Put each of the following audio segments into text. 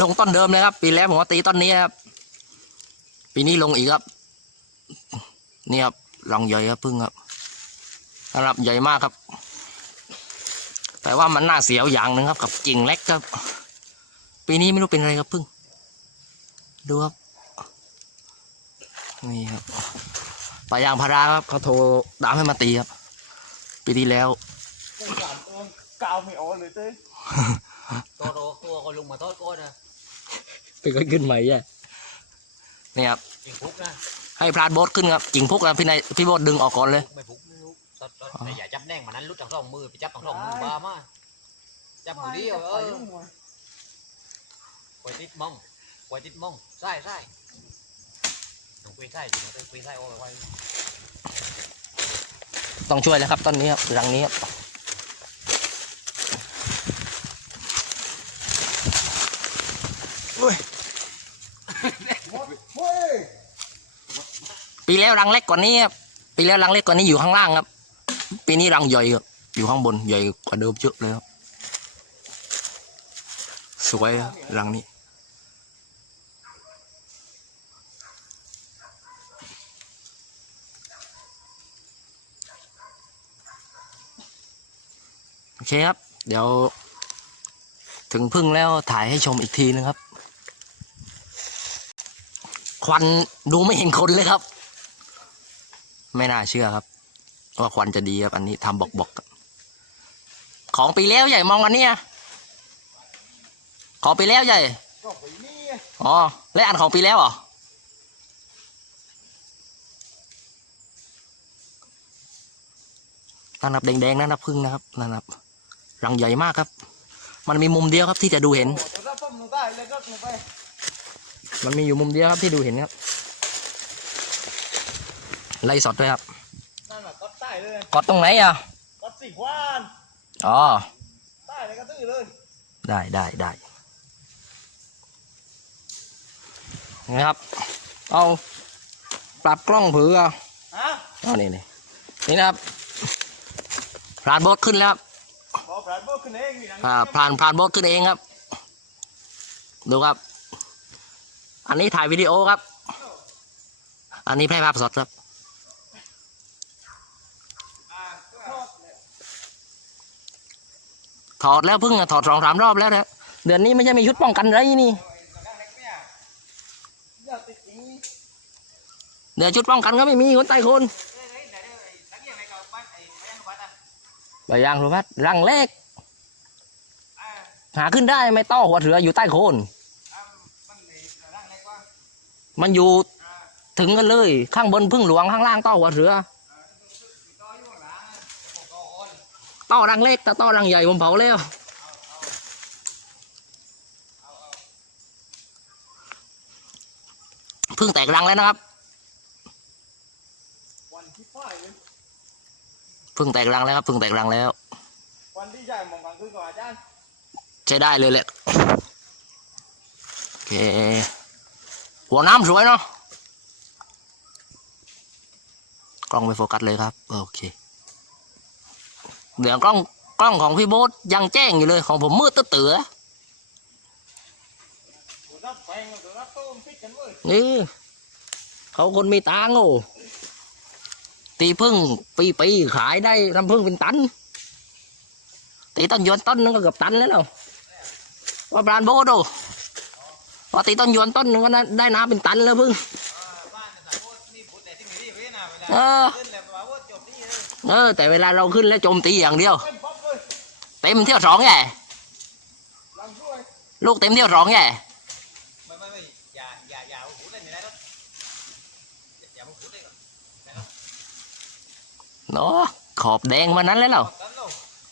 ลงต้นเดิมเลยครับ ปีแล้วผมว่าตีต้นนี้ครับ ปีนี้ลงอีกครับ นี่ครับรังใหญ่ครับพึ่งครับระดับใหญ่มากครับ แต่ว่ามันน่าเสียวอย่างหนึ่งครับ กับกิ่งเล็กครับ ปีนี้ไม่รู้เป็นอะไรครับพึ่ง ดูครับ นี่ครับปลายางพาราครับเขาโทรตามให้มาตีครับ ปีที่แล้วสงสารตัวกาวไม่ออกเลยเต้ ตัวโตตัวคนลุงมาโทษก้นนะเป็นก็ขึ้นใหม่แย่นี่ครับยิงพุกนะให้พลาดโบสขึ้นครับกิ่งพุกครับพี่นายพี่โบสดึงออกก่อนเลยไม่พุกไม่พุกตอนตอนแต่อย่าจับแน่งมันนั้นลุดจากสองมือไปจับทั้งสองมือบ้ามาจับมือเดียวเออควยติดมองควยติดมองใช่ใช่ต้องคุยใช่อยู่นะต้องคุยใช่โอ้ยไว้ต้องช่วยแล้วครับต้นนี้ครับรังนี้ครับอุ้ย เฮ้ย ปีแล้วรังเล็กกว่านี้ครับปีแล้วรังเล็กกว่านี้อยู่ข้างล่างครับ ปีนี้รังใหญ่ครับอยู่ข้างบนใหญ่กว่าเดิมเยอะเลยครับสวยครับรังนี้โอเคครับ เดี๋ยว ถึงพึ่งแล้วถ่ายให้ชมอีกทีนึงครับ ควันดูไม่เห็นคนเลยครับ ไม่น่าเชื่อครับ ว่าควันจะดีครับ อันนี้ทำบอกบอกๆของปีแล้วใหญ่มองอันเนี้ยของปีแล้วใหญ่ก็ไปนี่อ๋อและอันของปีแล้วเหรอนั่นครับแดงๆนั่นนะพึ่งนะครับนั่นครับรังใหญ่มากครับ มันมีมุมเดียวครับที่จะดูเห็น มันมีอยู่มุมเดียวครับที่ดูเห็นครับ ไล่สดด้วยครับนั่นแหละก็ใต้เลยกดตรงไหนอะก็สี่วานอ๋อใต้เลยก็ตื้อเลยได้ได้ได้นะครับเอาปรับกล้องผือเอาฮะเอานี่นี่นี่นะครับพรานโบสขึ้นแล้วครับพอพรานโบกขึ้นเองนี่นะอ่าพรานพรานโบสขึ้นเองครับ ดูครับ อันนี้ถ่ายวิดีโอครับ อันนี้แพร่ภาพสดครับ อ่าทอดเลย ถอดแล้วเพิ่งอะถอดสองสามรอบแล้วนะเดือนนี้ไม่ใช่มีชุดป้องกันไรนี่เดี๋ยวชุดป้องกันก็ไม่มีคนใต้คนเฮ้ยางไรกับบ้านไอ้ไอ้ยังบ้านอะใบยางสุภัสรังเล็กหาขึ้นได้ไม่ต้อหัวเสืออยู่ใต้โคน มันอยู่ถึงกันเลย ข้างบนพึ่งหลวงข้างล่างต้อหัวเสืออยู่ข้างหลังอะพวกก็อ่อน ต้อรังเล็กแต่ต้อรังใหญ่ผมเผาแล้วพึ่งแตกรังแล้วนะครับเพึ่งแตกรังแล้วครับพึ่งแตกรังแล้ววันที่ใหญ่มองกลางคืนก่อนอาจารย์ใช้ได้เลยแหละโอเคหัวน้ำสวยเนาะกล้องไม่โฟกัสเลยครับ โอเค เดี๋ยวกล้องกล้องของพี่โบ๊ทยังแจ้งอยู่เลยของผมมืดตื้อเตือตัวรับแปลงกับตัวรับต้มพิกกันเว้ยนี่เขาคนมีตังโอ้ตีพึ่งปีปีขายได้น้ำพึ่งเป็นตัน ตีต้นยวนต้นนึงก็เกือบตันแล้วเนาะว่าบรานโบโดว่าตีต้นยวนต้นนึงก็ได้น้ำเป็นตันแล้วพึ่ง บ้านสาวโบนี่พูดแต่ที่มีที่ เว้ยนะเวลาเออขึ้นเลยว่าโบจบที่เลยเออ แต่เวลาเราขึ้นแล้วโจมตีอย่างเดียว เต็มป๊อปเลยเต็มเที่ยวสองแย่หลังช่วยลูกเต็มเที่ยวสองแย่ไม่ไม่ไม่อย่าอย่าอย่าเอาหูเล่นไม่ได้หรอกอย่าเอาหูเล่นก่อนเนาะขอบแดงมานั้นแล้วเหรอตั้งโน่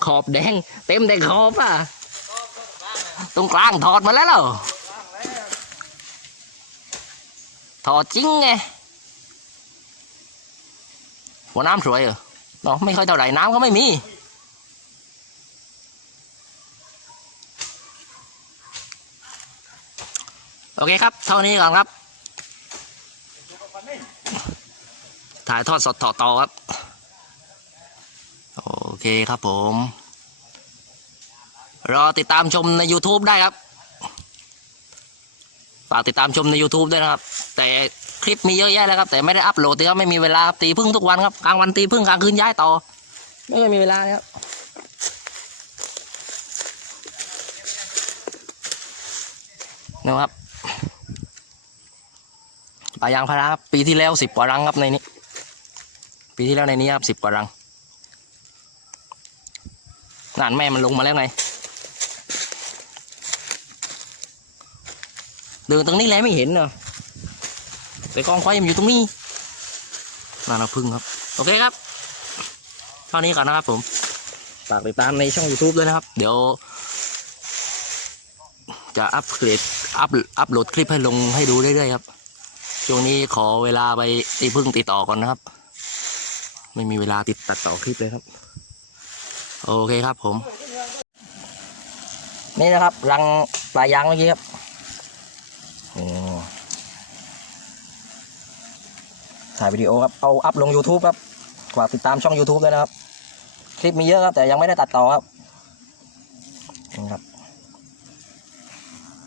ขอบแดง เต็มแต่ขอบอะก็ก็กลางนะตรงกลางถอดมาแล้วเหรอกลางแล้วถอดจริงไง หัวน้ำสวยเหรอเนาะไม่ค่อยเท่าไหร่น้ำก็ไม่มี โอเคครับ เท่านี้ก่อนครับ ถ่ายทอดสดต่อต่อครับ โอเคครับผม รอติดตามชมใน YouTube ได้ครับากติดตามชมใน YouTube ด้วยนะครับ แต่คลิปมีเยอะแยะเลยครับ แต่ไม่ได้อัพโหลดครับไม่มีเวลาครับตีพึ่งทุกวันครับกลางวันตีพึ่งกลางคืนย้ายต่อ ไม่เคยมีเวลาครับนะครับปลายางพาราปีที่แล้วสิบกว่ารังครับในนี้ ปีที่แล้วในนี้ครับสิบกว่ารังนั่นแม่มันลงมาแล้วไง เดินตรงนี้แล้วไม่เห็นเนอะแต่กองไฟมันอยู่ตรงนี้นั่นนะพึ่งครับ โอเคครับ เท่านี้ก่อนนะครับผมฝากติดตามในช่อง YouTube ด้วยนะครับ เดี๋ยว จะอัปเกรดอัพอัพโหลดคลิปให้ลงให้ดูเรื่อยๆครับ ช่วงนี้ขอเวลาไปตีพึ่งตีต่อก่อนนะครับ ไม่มีเวลาติดตัดต่อคลิปเลยครับ โอเคครับผม นี่นะครับรังปลายางเมื่อกี้ครับโอ้ ถ่ายวิดีโอครับ เอาอัพลง YouTube ครับฝากติดตามช่อง YouTube ด้วยนะครับ คลิปมีเยอะครับ แต่ยังไม่ได้ตัดต่อครับนี่ครับ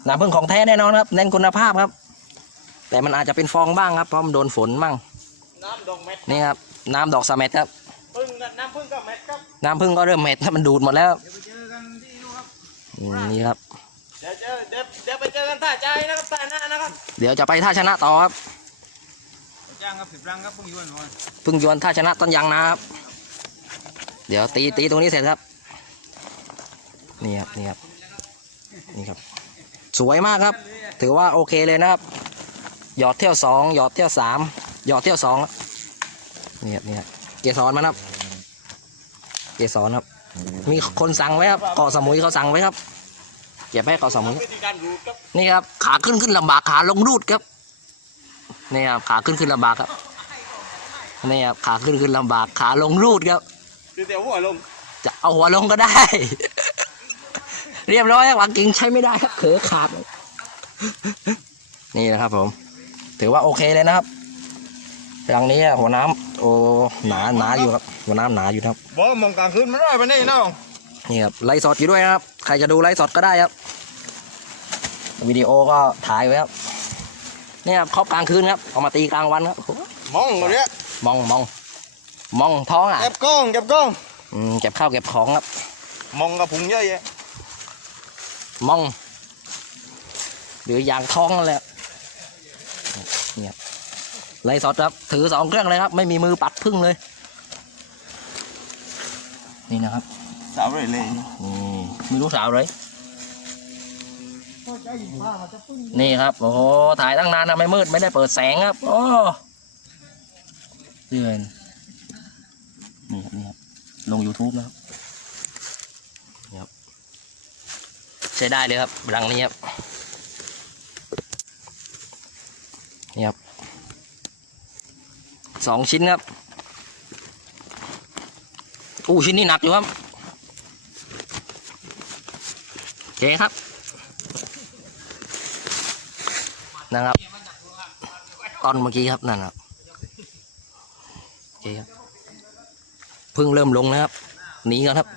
น้ำพึ่งของแท้แน่นอนครับเน้นคุณภาพครับ แต่มันอาจจะเป็นฟองบ้างครับเพราะมันโดนฝนบ้างน้ำดองเม็ดนี่ครับน้ำดอกสะเม็ดครับพึ่งน้ำพึ่งกับเม็ดครับน้ำพึ่งก็เริ่มเม็ดถ้ามันดูดหมดแล้วเดี๋ยวไปเจอกันที่นู่นครับอืมนี่ครับเดี๋ยวเจอเดี๋ยวเดี๋ยวไปเจอกันท่าใจนะครับท่าหน้านะครับ เดี๋ยวจะไปท่าชนะต่อครับ จ้างครับสิบรังครับพึ่งยวนก่อนพึ่งยวนท่าชนะต้นยางนาครับ เดี๋ยวตีตีตรงนี้เสร็จครับ นี่ครับนี่ครับนี่ครับ สวยมากครับ ถือว่าโอเคเลยนะครับ หยอดเที่ยวสองหยอดเที่ยวสามหยอดเที่ยวสองนี่ครับนี่ครับเกสรมันครับ เกสรครับ มีคนสั่งไว้ครับเกาะสมุยเขาสั่งไว้ครับเก็บให้เกาะสมุยนี่ครับ ขาขึ้นขึ้นลำบากขาลงรูดครับ นี่ครับขาขึ้นขึ้นลำบากครับนี่ครับขาขึ้นขึ้นลำบากขาลงรูดครับคือเดี๋ยวหัวลงจะเอาหัวลงก็ได้ เรียบร้อยครับวางกิ่งใช้ไม่ได้ครับเขอขาดนี่นะครับผม ถือว่าโอเคเลยนะครับรังนี้อะหัวน้ำโอ้หนาหนาอยู่ครับ หัวน้ำหนาอยู่ครับบอกมองกลางคืนมันได้ปะนี่น้องนี่ครับไลฟ์สดอยู่ด้วยนะครับ ใครจะดูไลฟ์สดก็ได้ครับวิดีโอก็ถ่ายไว้ครับ นี่ครับครอบกลางคืนครับเอามาตีกลางวันครับโอ้โหมองมาเนี้ยมองมองมองท้องอะเก็บกล้องเก็บกล้องอืมเก็บข้าวเก็บของครับ มองกับพุงเยอะแยะมอง หรือยางท้องนั่นแหละเนี่ยไลฟ์สดครับ ถือสองเครื่องเลยครับ ไม่มีมือปัดพึ่งเลย นี่นะครับ สาวเลยเลยนี่มีลูกสาวเลย นี่ครับ โอ้โห ถ่ายตั้งนานนะไม่มืดไม่ได้เปิดแสงครับ โอ้เดือนนี่ครับนี่ครับ ลง YouTube นะครับนี่ครับ ใช้ได้เลยครับรังนี้ครับ นี่ครับ สองชิ้นครับ อู้ชิ้นนี้หนักอยู่ครับโอเคครับ นะครับ ตอนเมื่อกี้ครับนั่นครับโอเคครับเพิ่งเริ่มลงนะครับหนีกันครับ